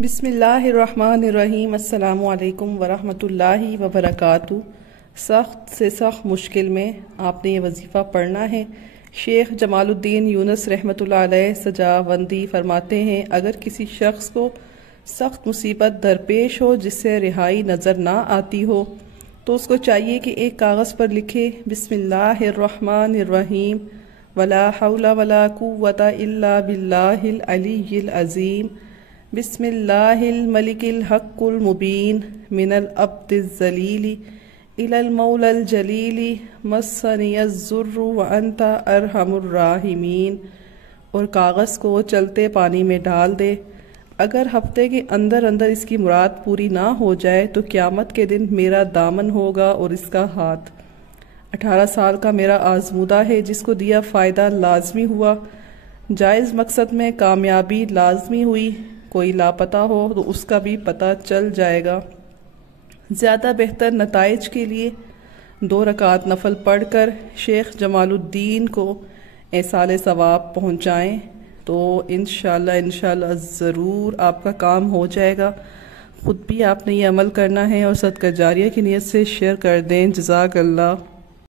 بسم اللہ الرحمن الرحیم۔ السلام علیکم ورحمۃ اللہ وبرکاتہ۔ سخت سے سخت مشکل میں آپ نے یہ وظیفہ پڑھنا ہے۔ شیخ جمال الدین یونس رحمۃ اللہ علیہ سجاوندی فرماتے ہیں، اگر کسی شخص کو سخت مصیبت درپیش ہو جس سے رہائی نظر نہ آتی ہو تو اس کو چاہیے کہ ایک کاغذ پر لکھے، بسم اللہ الرحمن الرحیم، ولا حول ولا قوۃ الا باللہ العلی العظیم، بسم اللہ الملک الحق المبین، من العبد الذلیل الی المولا الجلیل، مسنی الضر وانت ارحم الراحمین، اور کاغذ کو چلتے پانی میں ڈال دے۔ اگر ہفتے کے اندر اندر اس کی مراد پوری نہ ہو جائے تو قیامت کے دن میرا دامن ہوگا اور اس کا ہاتھ۔ 18 سال کا میرا آزمودہ ہے جس کو دیا فائدہ لازمی ہوا، جائز مقصد میں کامیابی لازمی ہوئی، کوئی لاپتہ ہو تو اس کا بھی پتہ چل جائے گا۔ زیادہ بہتر نتائج کے لیے 2 رکعت نفل پڑھ کر شیخ جمال الدین کو ایصال ثواب پہنچائیں تو انشاءاللہ ضرور آپ کا کام ہو جائے گا۔ خود بھی آپ نے یہ عمل کرنا ہے اور صدقہ جاریہ کی نیت سے شیئر کر دیں۔ جزاک اللہ۔